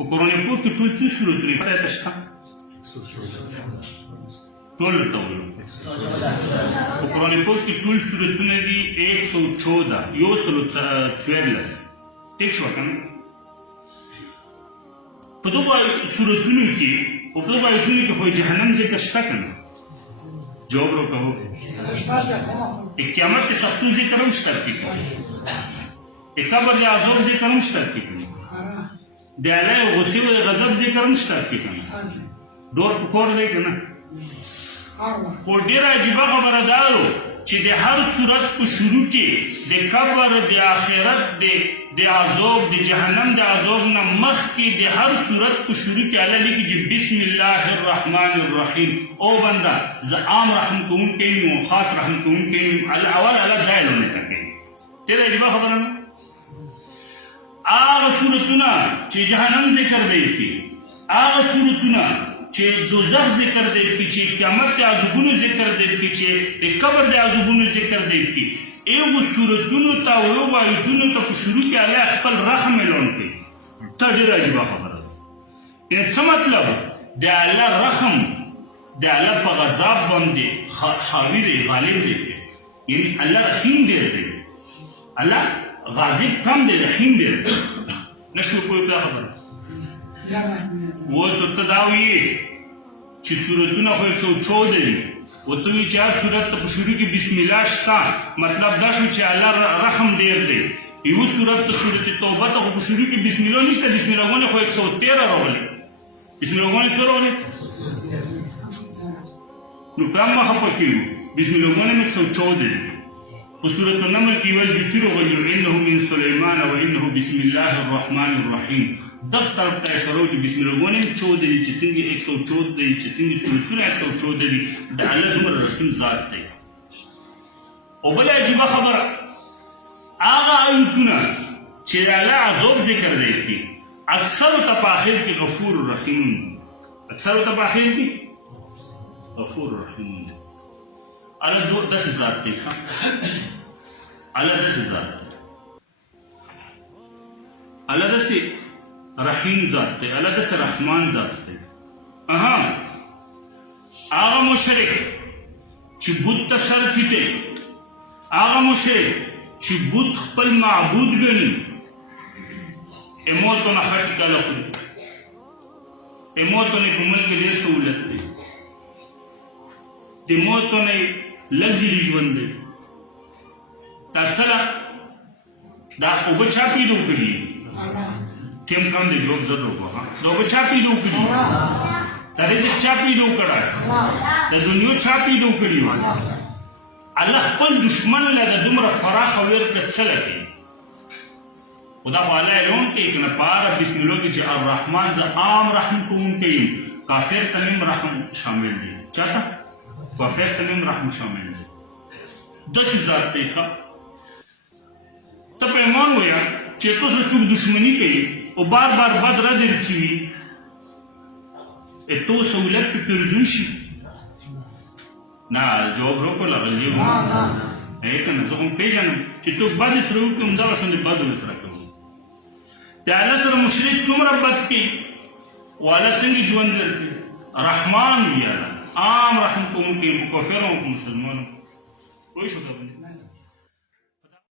په قرآن پاک کې ټول څو سورتونه پته ته شته ټول ته وایو په قرآن پاک کې ټول سورتونه دي 114 114 ټیک شو کنه په دغه سورتونو کې او په دغه آیتونو کې خو جهنم ذکر شته کنه جواب وکړو قیامت کې سختو ذکر هم شته کې قبر د عذاب ذکر هم شته کې د الله غصې او غضب ذکر هم شته کې کنه ډور پکور دی کنه خو ډېره عجیبه خبره دا چې د هر صورت په شروع کې د قبر د آخرت د عذاب د جهنم د عذاب نه مخکې د هر صورت په شروع کې الله لیکي چې بسم الله الرحمن الرحیم او بنده زه عام رحم کوونکی یم او خاص رحم کوونکی یم اول الله دا اعلان کوي ډېره عجیبه خبره نه هغه صورتونه چې جهنم ذکر دی کې هغه صورتونه چې دوزخ ذکر دی کې چې قیامت د عذابونو ذکر دی کې چې د قبر د عذابونو ذکر دی کې ایو صورتونو ته او آیتونو ته په شروع کې الله خپل رحم اعلان کوي ته ډېره عجیبه خبره ده یعنې څه مطلب د الله رحم د الله په غضب باندې حاوي دی غالب دی یعنې الله رحیم ډېر دی الله غاضب کم دی رحیم ډېر دی نشو کوی په خبره اوس ورته دا وایي چې صورتونه خو 114 دي ورته وایي چې هر صورت ته په شروع کې بسم الله شته مطلب دا شو چې الله رحم ډېر دی یو صورت ته صورت توبه ته په شروع کې بسم الله نشته بسم الله غونه خو 113 راغلي بسم الله غونه څو راغلي نو کوم مخه پکې بسم الله غونه 114 دي په صورت النمل کې وایي چې راغلي انه من سليمان وانه بسم الله الرحمن الرحیم دغه طرف ته اشاره چې بسم الله غونه 14 دي چې څنګه 114 دي چې څنګه صورتونه 114 دي د الله دومره رحیم ذات دی او بل عجیبه خبره هغه آیتونه چې د الله عذاب ذکر دی کې اکثر ته په آخر کې غفور رحیم اکثر ته په آخر کې غفور رحیم الله داسې ذات دی الله داسې ذات دی الله داسې رحیم ذات دی الله داسې رحمان ذات دی هغه مشرک چې بت ته سر ټیټوي هغه مشرک چې بت خپل معبود ګڼي اموتونه ښه ټیکاله خوري اموتونه په ملک کې ډېر سهولت دی د موتونه لګژري ژوند دی دا څه ده دا اوبه چا پیدا کړي تیم کم دی جواب ضرور وکړه دا اوبه چا پیدا کړي دا رزق چا پیدا کړی د دنیا چا پیدا کړي الله خپل دشمن له د دومره فراخه ورکړه څه لګي خدا خو الله اعلان کوي که نه په هغه بسم الله کې چې الرحمن زه عام رحم کوونکی یم کافر ته مې رحم شامل دی چا ته کافر ته مې رحم شامل دی داسې ذات دی ښه ته په ایمان وایه چې تاسو څوک دشمني کوي او بار بار بد رد رسوي تو سہولت پہ پرزوشی نا جواب روکو لغلی ہے کنه زه هم پیژنم چې څوک بد سره وکړي همدغه شانې بد ورسره کوو د الله سره مشرک څومره بد کوي او الله څنګه ژوند درکوي رحمان وي الله عام رحم کوونکی په کافرو او په مسلمانو پوه شو که